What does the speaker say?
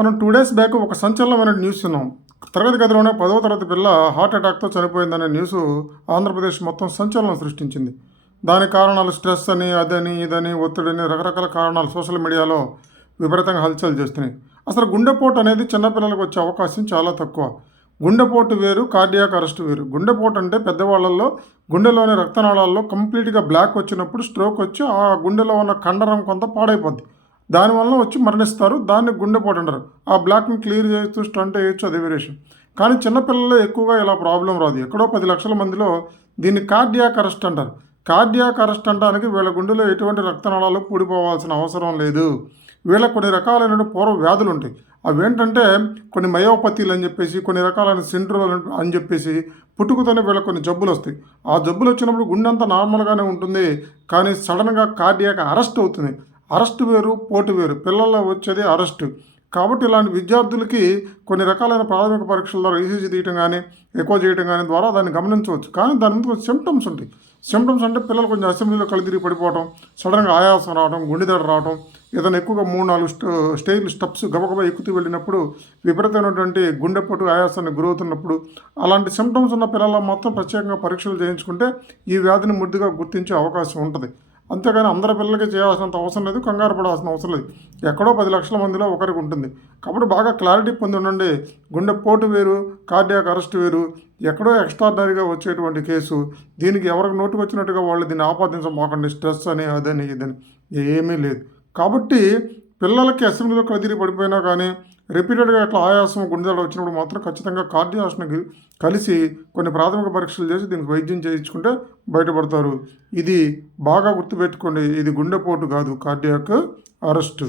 మనం 2 days back ఒక సంచలనమైన news విన్నాం. తరగతి గదిలోనే 10వ తరగతి పిల్ల హార్ట్ అటాక్‌తో చనిపోయిందనే న్యూసు ఆంధ్రప్రదేశ్ మొత్తం సంచలనం సృష్టించింది. దానికి కారణాలు స్ట్రెస్ అని, అదని, ఇదని, ఒత్తిడని రకరకాల కారణాలు సోషల్ మీడియాలో విపరీతంగా హల్చల్ చేస్తున్నాయి. అసలు గుండెపోటు అనేది చిన్న పిల్లలకు వచ్చే అవకాశం చాలా తక్కువ. గుండెపోటు వేరు, కార్డియాక్ అరెస్ట్ వేరు. గుండెపోటు అంటే పెద్దవాళ్ళల్లో గుండెలోని రక్తనాళాల్లో కంప్లీట్‌గా బ్లాక్ వచ్చినప్పుడు స్ట్రోక్ వచ్చి ఆ గుండెలో ఉన్న కండరం కొంత పాడైపోద్ది. దానివల్ల వచ్చి మరణిస్తారు. దాన్ని గుండెపోటు అంటారు. ఆ బ్లాక్‌ని క్లియర్ చేయొచ్చు, స్టంట్ చేయొచ్చు, అది వేరే విషయం. కానీ చిన్నపిల్లల్లో ఎక్కువగా ఇలా ప్రాబ్లం రాదు. ఎక్కడో 10 లక్షల మందిలో దీన్ని కార్డియాక్ అరెస్ట్ అంటారు. కార్డియాక్ అరెస్ట్ అనడానికి వీళ్ళ గుండెలో ఎటువంటి రక్తనాళాలు పూడిపోవాల్సిన అవసరం లేదు. వీళ్ళకి కొన్ని రకాలైన పూర్వ వ్యాధులు ఉంటాయి. అవేంటంటే కొన్ని మయోపతీలు అని చెప్పేసి, కొన్ని రకాలైన సిండ్రోమ్ అని చెప్పేసి పుట్టుకతోనే వీళ్ళకి కొన్ని జబ్బులు వస్తాయి. ఆ జబ్బులు వచ్చినప్పుడు గుండె అంతా నార్మల్గానే ఉంటుంది. కానీ సడన్గా కార్డియాక్ అరెస్ట్ అవుతుంది. అరెస్ట్ వేరు, పోటు వేరు. పిల్లల్లో వచ్చేది అరెస్ట్. కాబట్టి ఇలాంటి విద్యార్థులకి కొన్ని రకాలైన ప్రాథమిక పరీక్షల ద్వారా ఈసీజీ తీయటం కానీ, ఎకో చేయటం కానీ ద్వారా దాన్ని గమనించవచ్చు. కానీ దాని మీద కొంచెం సిమ్టమ్స్ ఉంటాయి. సిమ్టమ్స్ అంటే పిల్లలు కొంచెం అసెంబ్లీలో కళ్ళు తిరిగి పడిపోవడం, సడన్గా ఆయాసం రావడం, గుండెదడ రావడం, ఏదైనా ఎక్కువగా 3-4 స్టెప్స్ గబగబా ఎక్కుతూ వెళ్ళినప్పుడు విపరీతమైనటువంటి గుండెపోటు ఆయాసానికి గురవుతున్నప్పుడు అలాంటి సిమ్టమ్స్ ఉన్న పిల్లల్లో మాత్రం ప్రత్యేకంగా పరీక్షలు చేయించుకుంటే ఈ వ్యాధిని ముద్దుగా గుర్తించే అవకాశం ఉంటుంది. అంతేగాని అందరి పిల్లలకి చేయాల్సినంత అవసరం లేదు, కంగారు పడాల్సిన అవసరం లేదు. ఎక్కడో 10 లక్షల మందిలో ఒకరికి ఉంటుంది. కాబట్టి బాగా క్లారిటీ పొంది ఉండండి. గుండెపోటు వేరు, కార్డియాక్ అరెస్ట్ వేరు. ఎక్కడో ఎక్స్ట్రాడినరీగా వచ్చేటువంటి కేసు. దీనికి ఎవరికి నోటుకు వచ్చినట్టుగా వాళ్ళు దీన్ని ఆపాదించమాకండి. స్ట్రెస్ అని, అదని, ఇదని ఏమీ లేదు. కాబట్టి పిల్లలకి అసెంబ్లీలో కదిరి పడిపోయినా కానీ రిపీటెడ్గా ఇట్లా ఆయాసం, గుండెదడ వచ్చినప్పుడు మాత్రం ఖచ్చితంగా కార్డియాస్ని కలిసి కొన్ని ప్రాథమిక పరీక్షలు చేసి దీనికి వైద్యం చేయించుకుంటే బయటపడతారు. ఇది బాగా గుర్తుపెట్టుకోండి. ఇది గుండెపోటు కాదు, కార్డియాక్ అరెస్టు.